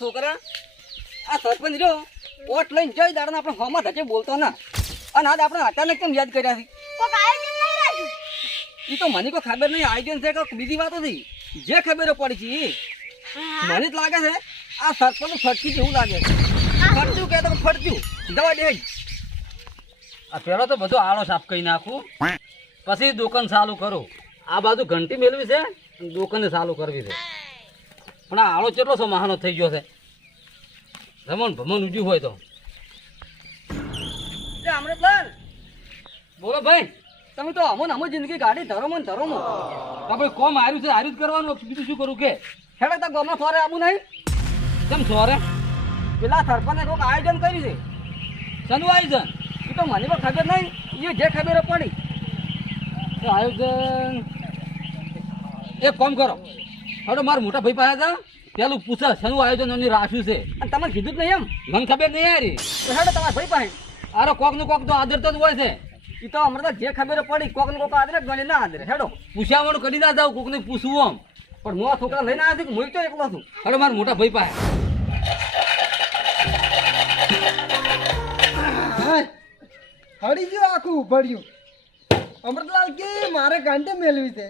છોકરા આ સરપંચ રહ્યો ઓટ લઈને જઈ દાડા આપણે હમત હજે બોલતો ના અને આજ આપણે અચાનક કેમ યાદ કર્યા છે એ તો મને કોઈ ખબર નહીં આયોજન છે કે બીજી વાતો હતી જે ખબર પડી છે મને જ લાગે છે આ સરપંચ ફટકી જેવું લાગે છે ફટક્યું કે તો ફટક્યું દવા દે આ પેલો તો બધો આળો સાફ કરી નાખું પછી દુકાન ચાલુ કરું આ બાજુ ઘંટી મેળવી છે દુકાને ચાલુ કરવી છે પણ આ આળો કેટલો સો મહાનો થઈ ગયો છે રમણ ભમણ ઉજ્યું હોય તો અમૃતલાલ બોલો ભાઈ તમે તો અમો જિંદગી ગાડી ધરોમો ને ધરોમો આપણે કોમ હાર્યું છે હાર્યું જ કરવાનું બીજું શું કરું કે હેડે તો ગામમાં ફરે આવું નહીં કેમ સોરે પેલા સરપંચે કોઈક આયોજન કર્યું છે શેનું આયોજન એ તો મને પણ ખબર નહીં એ જે ખબર પડી તો આયોજન એક કામ કરો હવે મારા મોટા ભાઈ પાસે હતા પેલું પૂછે શેનું આયોજન એની રાખ્યું છે અને તમે કીધું જ નહીં એમ મને ખબર નહીં યારી તો હેડે તમારા ભાઈ પાસે અરે કોક નું કોક તો આદર તો જ હોય છે એ તો હમણાં તો જે ખબર પડી કોક ને કોક આદરે ગણી ના આદરે હેડો પૂછાવાનું કરી ના જાવ કોકને પૂછવું આમ પણ હું આ છોકરા લઈને આવ્યા છું કે હું તો એકલો છું હવે મારા મોટા ભાઈ પાસે હળી ગયું આખું ઉભર્યું અમૃતલાલ કે મારે ઘંટે મેળવી છે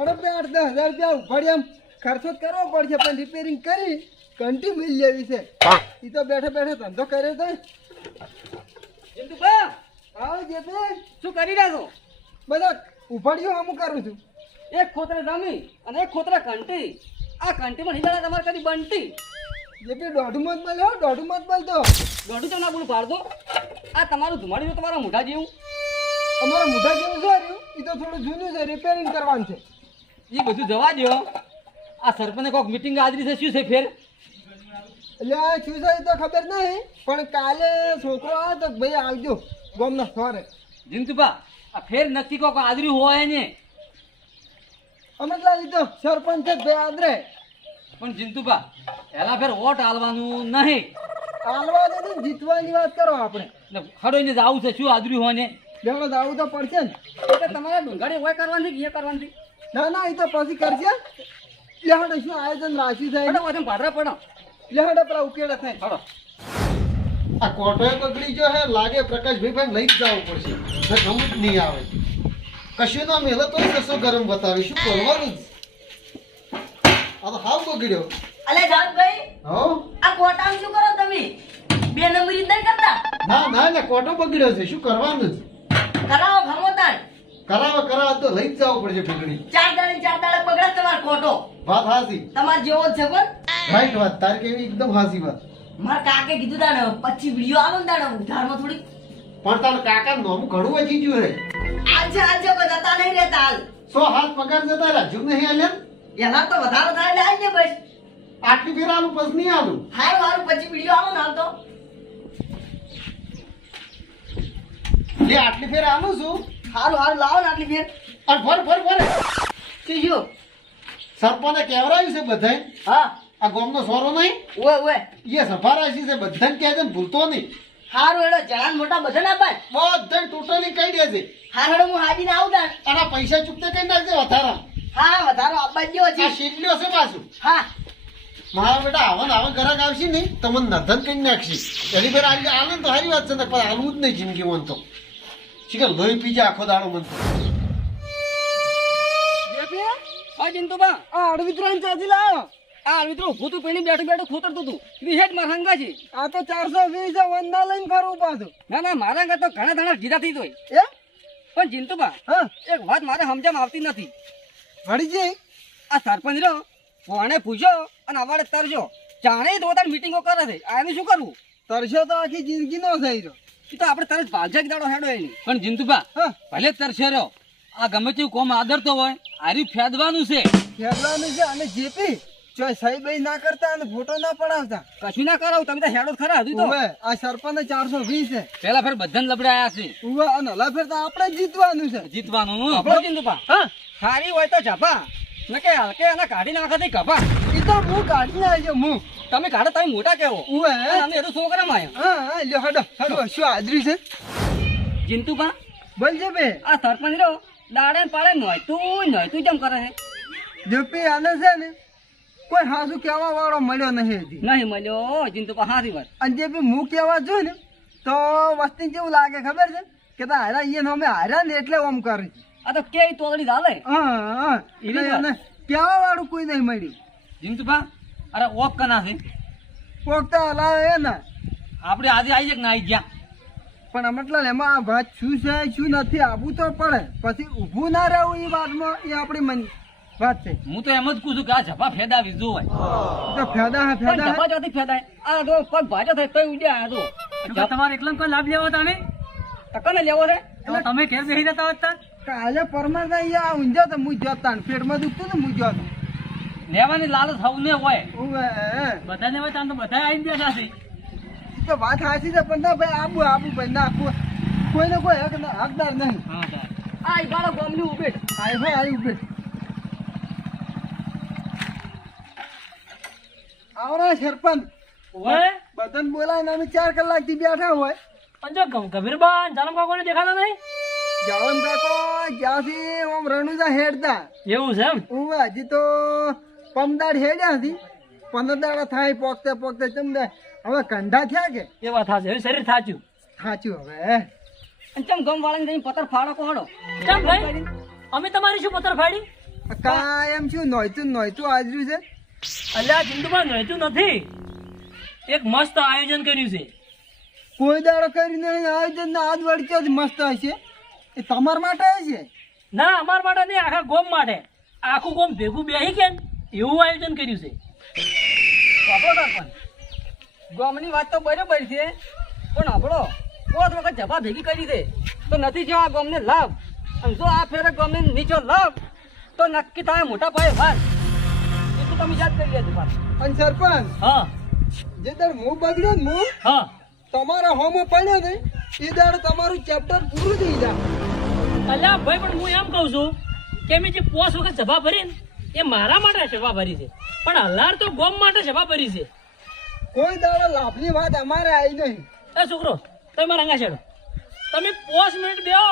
અરે 8-10 હજાર રૂપિયા ઉભર્યા ખર્ચો જ કરવો પડશે પણ રિપેરિંગ કરી ઘંટી મિલ લેવી છે એ તો બેઠે બેઠે ધંધો કર્યો તો જિંદુભા આવો જે શું કરી રહ્યા છો બધા ઉભર્યું હું કરું છું એક ખોતરે રમી અને એક ખોતરે ઘંટી આ ઘંટીમાં નીકળે તમારે કદી બંટી જે બી દોઢું મત બોલ્યો દોઢું મત બોલતો દોઢું ચમ ના બોલું પાડતો આ તમારું ધુમાડ્યું તમારા મોઢા જેવું અમારા મોઢા જેવું છે રહ્યું એ તો થોડું જૂનું છે રિપેરિંગ કરવાનું છે એ બધું જવા દો આ સરપંચને કોઈક મિટિંગ હાજરી છે શું છે ફેર એટલે આ શું છે એ તો ખબર નહીં પણ કાલે છોકરો આવે તો ભાઈ આવજો ગમના સવારે જીંતુભા આ ફેર નક્કી કોઈક હાજરી હોય ને અમૃતલાલ તો સરપંચ જ ભાઈ આદરે પણ જીંતુભા પહેલા ફેર વોટ હાલવાનું નહીં હાલવા દે જીતવાની વાત કરો આપણે એટલે ખડોઈને જ આવું છે શું હાજરી હોય ને બેનો આવું તો પડશે ને એટલે તમારે ડુંગાડી હોય કરવાની કે એ કરવાની ના ના એ તો પછી કરશે લેહડે શું આયોજન રાખ્યું છે પડો વધુ પાડરા પડો લેહડે પેલા ઉકેડા થાય પડો આ કોટોય બગડી ગયો હે લાગે પ્રકાશભાઈ લઈ જ જવું પડશે ગમ જ નહીં આવે કશું ના મેલે તો કશો ગરમ બતાવી શું કરવાનું જ આ તો હાવ બગડ્યો અલે જાનભાઈ હો આ કોટામ શું કરો તમે બે નંબરી નહીં કરતા ના ના એટલે કોટો બગડ્યો છે શું કરવાનું જ કરાવો ભમોતાન કરાવે તો લઈ જ જવું પડશે બગડી 4 દાડે બગડા તમારો કોટો વાત હાસી તમાર જેવો જ છે પણ રાઈટ વાત તારી કેવી એકદમ હાસી વાત મારા કાકે કીધું તાને પછી વિડિયો આવો ને તાને ઉધારમાં થોડી પણ તાર કાકા નોમ ઘણું વધી ગયું હે આજે કોઈ જતા નહીં રહેતા હાલ 100 હાથ પગાર જતા રાજુ નહીં આલ્યા એના તો વધારો થાય એટલે આવી જાય બસ આટલી ફેર આલું બસ નહીં આલું હારું પછી વિડિયો આવો ને હાલ તો લે આટલી ફેર આલું છું હારું લાવો ને આટલી ફેર અને ફર શું જો સરપંચે કેવરાયું છે બધાય હા આ ગામનો સોરો નહીં ઓય એ સફા રાશી છે બધાને કહે છે ને ભૂલતો નહીં હારું એડો જણાન મોટા બધા ના પાય બધાને ટોટલી કહી દે છે હારું હું હાજીને આવું તાન અને આ પૈસા ચૂકતે કરી નાખજે વધારા હા વધારો આપવા જેવો છે આ શીલ્યો છે પાછું હા મારા બેટા આવા ગ્રાહક આવશે નહીં તમને નર્ધન કરી નાખશે એની ફેર આનંદ તો સારી વાત છે ને પણ આલવું જ નહીં જિંદગી મન તો શીખર લોહી પીજે આખો દાડો મન તો હા જિંતુભા આ અડવિત્રાન ચાજી લાવો આ મિત્રો ઊભું તું પેણી બેઠું બેઠું ખોતરતું તું વિહેજ મારા હંગા છે આ તો 420 વંદા લઈને ફરવું પાછું ના મારા હંગા તો ઘણા ઘણા જીધા થઈ જોઈ એ પણ જિંતુભા હા એક વાત મારે સમજમાં આવતી નથી વળી જઈ આ સરપંચ રહ્યો કોણે પૂછ્યો અને અમારે તરજો જાણે દોતાર મીટિંગો કરે છે આને શું કરવું તરસ્યો તો આખી જિંદગી નો થઈ રહ્યો એ તો આપણે તરત ભાજક દાડો હેડો એની પણ જીંતુભા હા ભલે તરસે રહ્યો આ ગમે તેવું કોમ આદરતો હોય આરી ફેદવાનું છે ફેરવાનું છે અને જેપી ચોય સહી બઈ ના કરતા અને ફોટો ના પડાવતા કશું ના કરાવું તમે તો હેડો જ ખરા હજુ તો ઉવે આ સરપંચ 420 છે પેલા ફેર બધાને લબડાયા છે ઉવે અને હલા ફેર તો આપણે જ જીતવાનું છે જીતવાનું આપણો જિંદુભા હા સારી હોય તો ઝાપા ન કે હલકે એને કાઢી નાખે કપા એ તો હું કાઢી આવ્યો હું તમે કાઢો તમે મોટા કેવો ઉવે અમે એ તો છોકરામાં આવ્યા હા લ્યો હડો હડો શું હાજરી છે જિંતુભા બોલજે બે આ સરપંચ રહ્યો દાડે ને પાડે નોયતું જેમ કરે છે જેપી આને છે ને કોઈ હાસુ કહેવા વાળો મળ્યો નહીં હજી. નહીં મળ્યો જીંતુભા હારી વાત. અને જે બી હું કહેવા છું ને તો વસ્તી કેવું લાગે ખબર છે કે તા હારા ઈ અમે હાર્યા ને એટલે ઓમ કરે છે. આ તો કે તોડી ચાલે. હા એવી વાત. એને કહેવા વાળું કોઈ નહીં મળ્યું. જીંતુભા અરે ઓક કના છે પોકતા હલાવે ને આપણે આજે આવી જાય કે ના આવી ગયા પણ મતલબ એમાં આ વાત શું છે શું નથી આવવું તો પડે પછી ઊભું ના રહેવું એ વાતમાં એ આપણી મન વાત છે. હું તો એમ જ કહું છું કે આ ઝપા ફેદાવી જોવાય તો ફાયદા હે પણ ફાયદા ડબ્બા ચોથી ફેદાય. આ તો પગ ભાજો થાય તોય ઉડ્યા આ તો. તમારે એકલા કોઈ લાભ લેવો તમે ટકાને લેવો છે. તમે ઘેર બેસી જતા હતા કાલે પરમાર અહીંયા ઊંઝો તો હું જોતા પેટમાં દુખતું ને હું જોતો. લેવાની લાલચ થવું ને હોય ઉવે, બધાને હોય તો બધા આવી બેઠા છે તો વાત સાચી છે પણ ના ભાઈ આબુ ભાઈ ના કોઈને કોઈ હકદાર નહીં. આ ઈ બાળક ગામની ઉભે છે. આઈ ભાઈ આઈ ઉભે આવરા સરપંચ હોય બધાને બોલાવીને અમે 4 કલાકથી બેઠા હોય. પણ જો ગભીરબા જાનમ કાકોને દેખાતા નહીં જાવમ કાકો જ્યાંથી ઓમ રણુજા હેડતા એવું છે એમ ઉવે હજી તો પમદાડ હેડ્યા હતી 15 દાડા થાય પોકતે પોકતે ચમદે હવે કંઢા થયા કે એ વાત સાચી હવે શરીર થાચ્યું સાચું હવે અને ચમ ગમ વાળાને જઈને પતર ફાડો કોહડો. કેમ ભાઈ અમે તમારી શું પથ્થર ફાડી કાયમ શું નોયતું આજર્યું છે. અલ્યા જિંદુમાં નહેતું નથી એક મસ્ત આયોજન કર્યું છે કોઈ દાડો કરીને આયોજન ના હાથ વળચો જ મસ્ત હશે. એ તમારા માટે હશે. ના અમાર માટે નહીં આખા ગોમ માટે આખું ગોમ ભેગું બેસી કે એવું આયોજન કર્યું છે આપણો સરપંચ ગામની વાત તો બરોબર છે પણ આપણો પોત વખત જભા ભેગી કરી દે તો નથી જો આ ગામને લાભ અને જો આ ફેરે ગામને નીચો લાભ તો નક્કી થાય મોટા પાયે વાત. એ તો તમે યાદ કરી લેજો પાછું. અને સરપંચ હા જે દાડ હું બગડ્યો ને હું હા તમારા હોમો પડ્યો ને એ દાડ તમારું ચેપ્ટર પૂરું થઈ જાય. અલ્યા ભાઈ પણ હું એમ કહું છું કે મેં જે 5 વખત સભા ભરી ને એ મારા માટે સભા ભરી છે પણ હલાર તો ગોમ માટે સભા ભરી છે કોઈ દાડો લાભની વાત અમારે આવી નહીં. એ છોકરો તમે મારા રંગા છેડો તમે 5 મિનિટ બેહો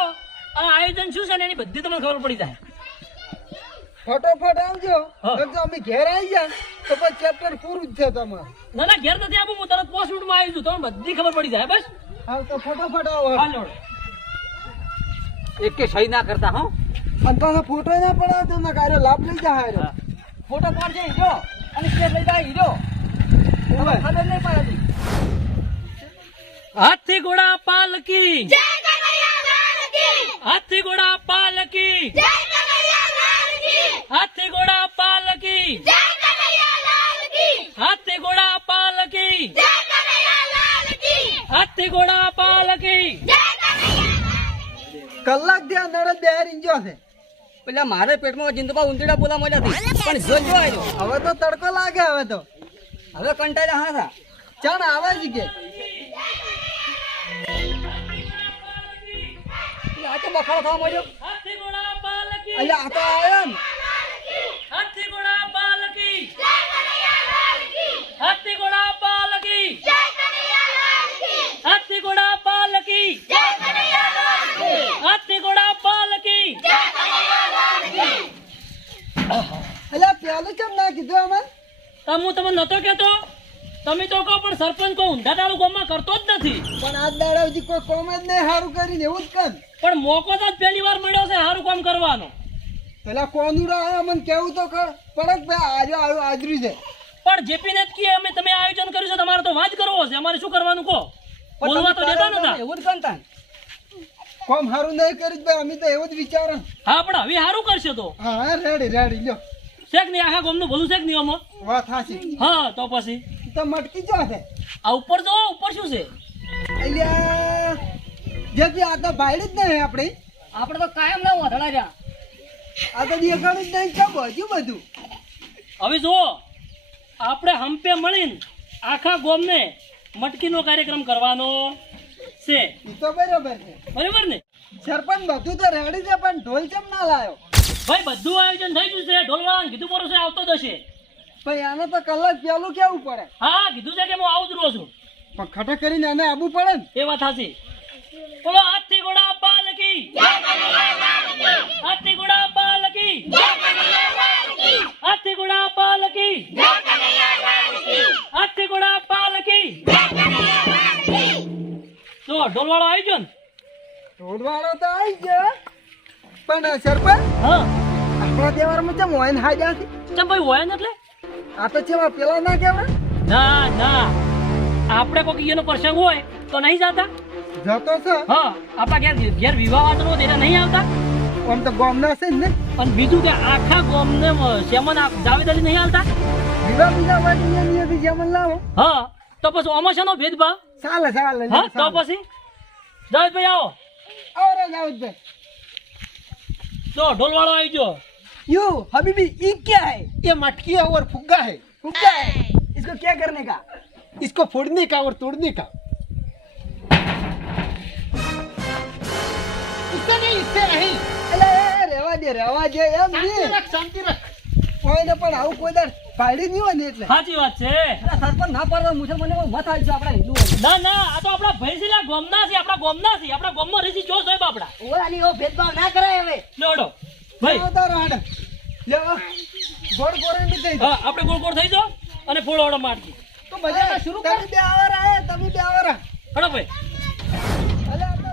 આ આયોજન શું છે ને એની બધી તમને ખબર પડી જાય ફટોફટ આવજો. હા. નકર તો અમે ઘેર આવી ગયા તો પછી ચેપ્ટર પૂરું જ છે તમારું. ના ના ઘેર નથી આપું હું તરત 5 મિનિટમાં આવી છું તમને બધી ખબર પડી જાય બસ હા તો ફટોફટ આવો. હાલો એક કે સહી ના કરતા હો અને પાછા ફોટો ના પડાવતો ને કાર્ય લાભ લઈ જાય. ફોટો પાડજે હીરો અને સ્ટેજ લઈ જાય હીરો. ઓવે. ખબર નહીં પડતી. હાથી ઘોડા પાલકી હાથી ઘોડા પાલકી હાથી ઘોડા પાલકી હાથી ઘોડા પાલકી હાથી ઘોડા પાલકી કલાક ત્યાં નડદ બેહારી ગયો છે. પેલા મારે પેટમાં જિંદુભા ઉંદરડા બોલા મળ્યા હતી પણ જોજો આવ્યો. હવે તો તડકો લાગે હવે તો હવે કંટાળ્યા હા થા. ચાણ આવે જ કે આ તો બખાડો થવા મળ્યો. હાથી ઘોડા પાલકી અલ્યા આ તો આવ્યો ને હાથી ઘોડા પાલકી હાથી ઘોડા પાલકી હાથી ઘોડા પાલકી હાથી ઘોડા પાલકી અલ્યા પેલું કેમ ના કીધું અમે હું તમને નતો કેતો તમે તો કહો પણ સરપંચ કો ઊંધા તાળું ગામમાં કરતો જ નથી પણ આજ દાડા સુધી કોઈ કોમ જ નહીં સારું કરીને એવું જ કર. પણ મોકો તો જ પહેલી વાર મળ્યો છે સારું કામ કરવાનો પેલા કોનુડા આવ્યા મને કેવું તો કર પડક ભાઈ આજો આવ્યું આજર્યું છે. પણ જેપી ને કે અમે તમે આયોજન કર્યું છે તમારે તો વાત કરવો છે અમારે શું કરવાનું કહો બોલવા તો દેતા નતા એવું જ કરતા. કોમ સારું નહીં કર્યું ભાઈ અમે તો એવું જ વિચારો. હા પણ હવે સારું કરશે તો હા રેડી લ્યો શેક નહીં આખા ગામનું ભલું શેક નહીં આમાં વાત સાચી. હા તો પછી તો મટકી જો છે આ ઉપર જો ઉપર શું છે અલ્યા જે બી આ તો ભાઈડ જ નહીં આપણે આપણે તો કાયમ ના વધડા રહ્યા. આ તો દેખાડું જ નહીં કેમ હજુ બધું હવે જુઓ આપણે હંપે મળીને આખા ગામને મટકીનો કાર્યક્રમ કરવાનો છે એ તો બરાબર છે. બરાબર ને સરપંચ બધું તો રેડી છે પણ ઢોલ કેમ ના લાયો ભાઈ બધું આયોજન થઈ ગયું છે ઢોલવાળાને કીધું પરોસે આવતો જ હશે ભાઈ આને તો કલાક પેલું કેવું પડે હા કીધું છે કે હું આવું જ રહું છું પણ ખટા કરીને આને આવવું પડે ને. એ વાત સાચી બોલો હાથી ઘોડા પાલકી હાથી ઘોડા પાલકી હાથી ઘોડા પાલકી ઢોલવાળો આવી ગયો ને ઢોલવાળો તો આવી ગયો પણ સરપંચ હા આપણા તહેવારમાં કેમ હોય ને હાજર છે? ચમ ભાઈ હોય ને એટલે આ તો છે પેલા ના કેવડે ના ના આપણે કોઈ ઈયોનો પ્રસંગ હોય તો નહીં જતા જતો છે હા આપણા ઘેર વિવાહ વાતનો તેના નહીં આવતા આમ તો ગામના છે ને અને બીજું કે આખા ગામને શેમન જાવેદ અલી નહીં હાલતા બીજા બીજા વાળી નિયતિ જેમન લાવો હા તો પછી આમાં શેનો ભેદભાવ ચાલે ચાલે હા તો પછી જાવેદભાઈ આવો અરે જાવેદભાઈ તો ઢોલવાળો આવી ગયો यू हबीबी ये क्या है? ये मटकी है और फुग्गा है, फुग्गा है, इसको क्या करने का? इसको फोड़ने का और तोड़ने का। इससे नहीं, इससे नहीं। अरे रेवा दे एम नहीं शांति रख। કોઈ ને પણ આવું કોઈ દર પાડી નહીં હોય ને એટલે સાચી વાત છે સરપંચ ના પાડો મુસલમાનો મત આવી છે આપણા હિન્દુ ના ના આ તો આપણા ભાઈ છે ગોમના છે આપણા ગોમના છે આપણા ગોમમાં રેસી જો સાહેબ આપડા ઓય આની એવો ભેદભાવ ના કરાય હવે લેડો ભાઈ તારો હાડ લે ગોળ ગોળ ની થઈ હા આપણે ગોળ ગોળ થઈ જાઓ અને ફોળોડો મારજી તો મજા શરૂ કર બે આવર આયા તમે બે આવર હડો ભાઈ અલે આપણા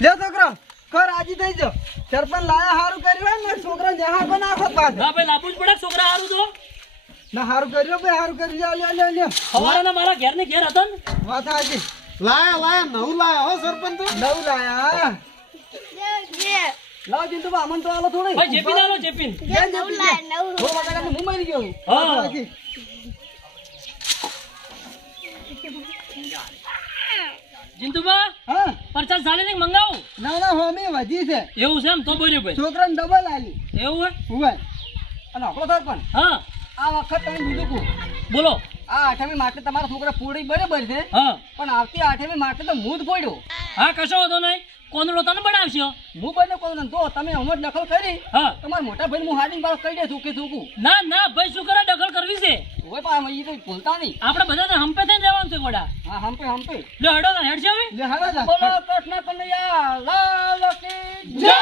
લે છોકરા કર રાજી થઈ જાવ સરપંચ લાયા હારું કર્યું ને છોકરા જહા પણ આખો પાછો ના ભાઈ લાવવું જ પડે છોકરા હારું તો ના હારું કર્યું ભાઈ હારું કરી લે હવાના મારા ઘેર ને ઘેર હતા ને વાત હાજી लाया नव लाया हो सरपंच નવ લાયા લાવ ચિંતુ અમન તો આલો થોડી ભાઈ જેપી ના લો જેપી હો વગાડને મુંબઈ ગયો હા જિંતુબા હા પરચાસ સાલે ને મંગાવું ના ના હોમી વધી છે એવું છે એમ તો બોલ્યું ભાઈ છોકરાને ડબલ આલી એવું હે હોય અને આપણો સરપંચ હા આ વખત તમે બીજું કહું બોલો આ આઠમી માટે તમારા છોકરા પૂરી બરાબર છે હા પણ આવતી આઠમી માટે તો હું જ પડ્યો હા કશો વાંધો નહીં કોંદડો તને બનાવશો હું બને કોણ તો તમે હમણાં દખલ કરી હા તમારા મોટા ભાઈ હું હાડીને બાર કહી દે કે થૂકું ના ના ભાઈ શું કરે દખલ કરવી છે હોય પણ એ તો ભૂલતા નહીં આપણે બધાને હંપે થઈને જવાનું છે ગોડા હા હંપે હંપે લે હડો ને હેડ છે હવે લે હાડા જા બોલો કૃષ્ણ કનૈયા લાલ કી જય